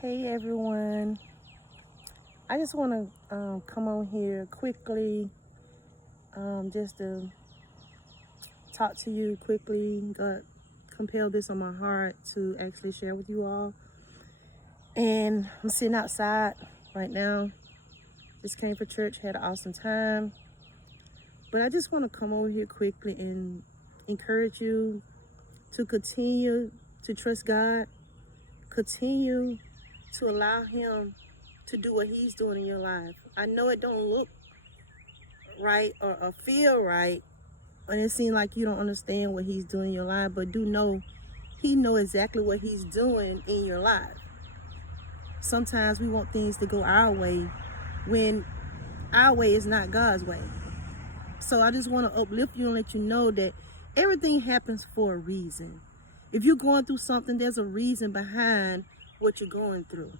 Hey everyone, I just want to come on here quickly just to talk to you quickly. God compelled this on my heart to actually share with you all. And I'm sitting outside right now. Just came for church, had an awesome time. But I just want to come over here quickly and encourage you to continue to trust God, continue to allow Him to do what He's doing in your life. I know it don't look right or feel right, and it seems like you don't understand what He's doing in your life, but do know He know exactly what He's doing in your life. Sometimes we want things to go our way when our way is not God's way. So I just want to uplift you and let you know that everything happens for a reason. If you're going through something, there's a reason behind what you're going through.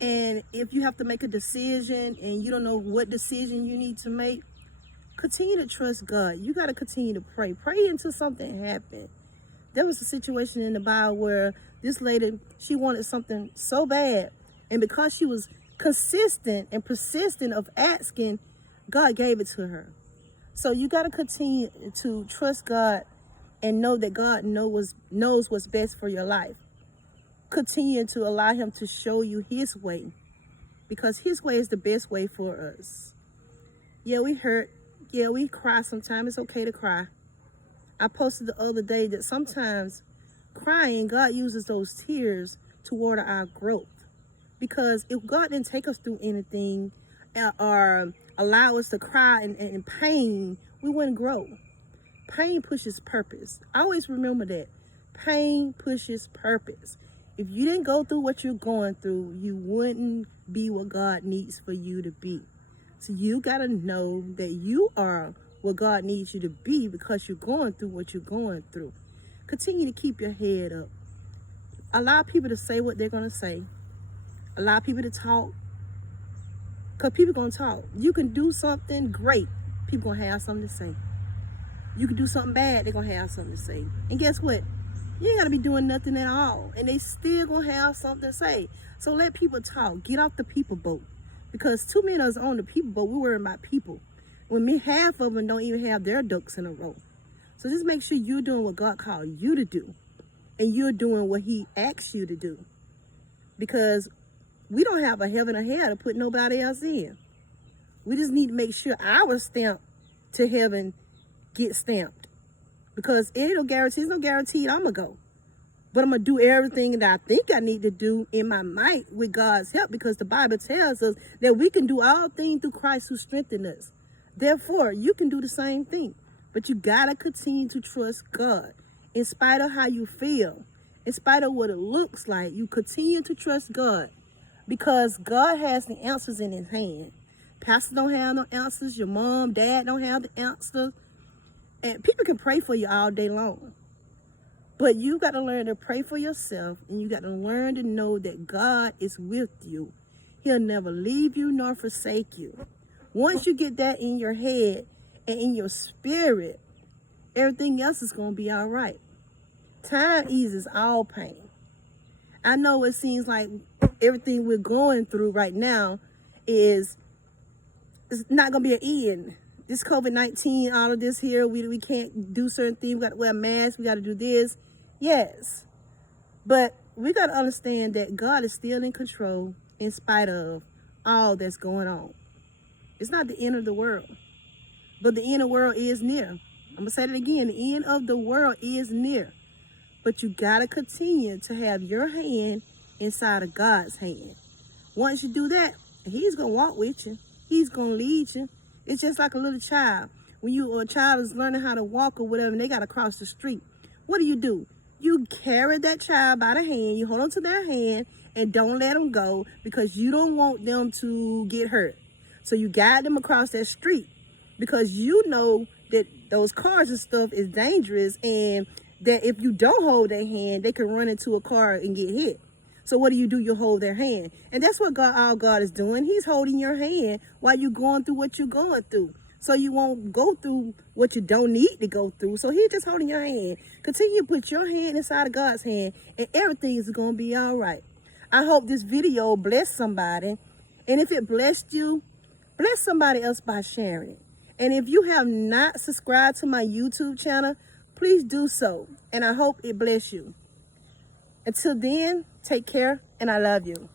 And if you have to make a decision and you don't know what decision you need to make, continue to trust God. You got to continue to pray. Pray until something happens. There was a situation in the Bible where this lady, she wanted something so bad. And because she was consistent and persistent of asking, God gave it to her. So you got to continue to trust God and know that God knows what's best for your life. Continue to allow Him to show you His way, because His way is the best way for us. Yeah, we hurt. Yeah, we cry sometimes. It's okay to cry. I posted the other day that sometimes crying, God uses those tears to water our growth. Because if God didn't take us through anything or allow us to cry in pain, we wouldn't grow. Pain pushes purpose. I always remember that. Pain pushes purpose. If you didn't go through what you're going through, you wouldn't be what God needs for you to be. So you got to know that you are what God needs you to be because you're going through what you're going through. Continue to keep your head up. Allow people to say what they're going to say. Allow people to talk. Because people going to talk. You can do something great. People going to have something to say. You can do something bad. They're going to have something to say. And guess what? You ain't got to be doing nothing at all. And they still going to have something to say. So let people talk. Get off the people boat. Because too many of us on the people boat, we worry about people. When half of them don't even have their ducks in a row. So just make sure you're doing what God called you to do. And you're doing what He asks you to do. Because we don't have a heaven or hell to put nobody else in. We just need to make sure our stamp to heaven gets stamped. Because it ain't no guarantee. It's no guarantee I'm going to go. But I'm going to do everything that I think I need to do in my might with God's help. Because the Bible tells us that we can do all things through Christ who strengthens us. Therefore, you can do the same thing. But you got to continue to trust God. In spite of how you feel. In spite of what it looks like. You continue to trust God. Because God has the answers in His hand. Pastor don't have no answers. Your mom, dad don't have the answers. And people can pray for you all day long. But you got to learn to pray for yourself. And you got to learn to know that God is with you. He'll never leave you nor forsake you. Once you get that in your head and in your spirit, everything else is going to be all right. Time eases all pain. I know it seems like everything we're going through right now is not going to be an end. This COVID-19, all of this here, we can't do certain things. We got to wear masks. We got to do this. Yes. But we got to understand that God is still in control in spite of all that's going on. It's not the end of the world. But the end of the world is near. I'm going to say it again. The end of the world is near. But you got to continue to have your hand inside of God's hand. Once you do that, He's going to walk with you. He's going to lead you. It's just like a little child. When a child is learning how to walk or whatever, and they got to cross the street. What do? You carry that child by the hand. You hold on to their hand and don't let them go because you don't want them to get hurt. So you guide them across that street because you know that those cars and stuff is dangerous and that if you don't hold their hand, they can run into a car and get hit. So what do? You hold their hand. And that's what all God is doing. He's holding your hand while you're going through what you're going through. So you won't go through what you don't need to go through. So He's just holding your hand. Continue to put your hand inside of God's hand and everything is going to be all right. I hope this video blessed somebody. And if it blessed you, bless somebody else by sharing it. And if you have not subscribed to my YouTube channel, please do so. And I hope it bless you. Until then, take care, and I love you.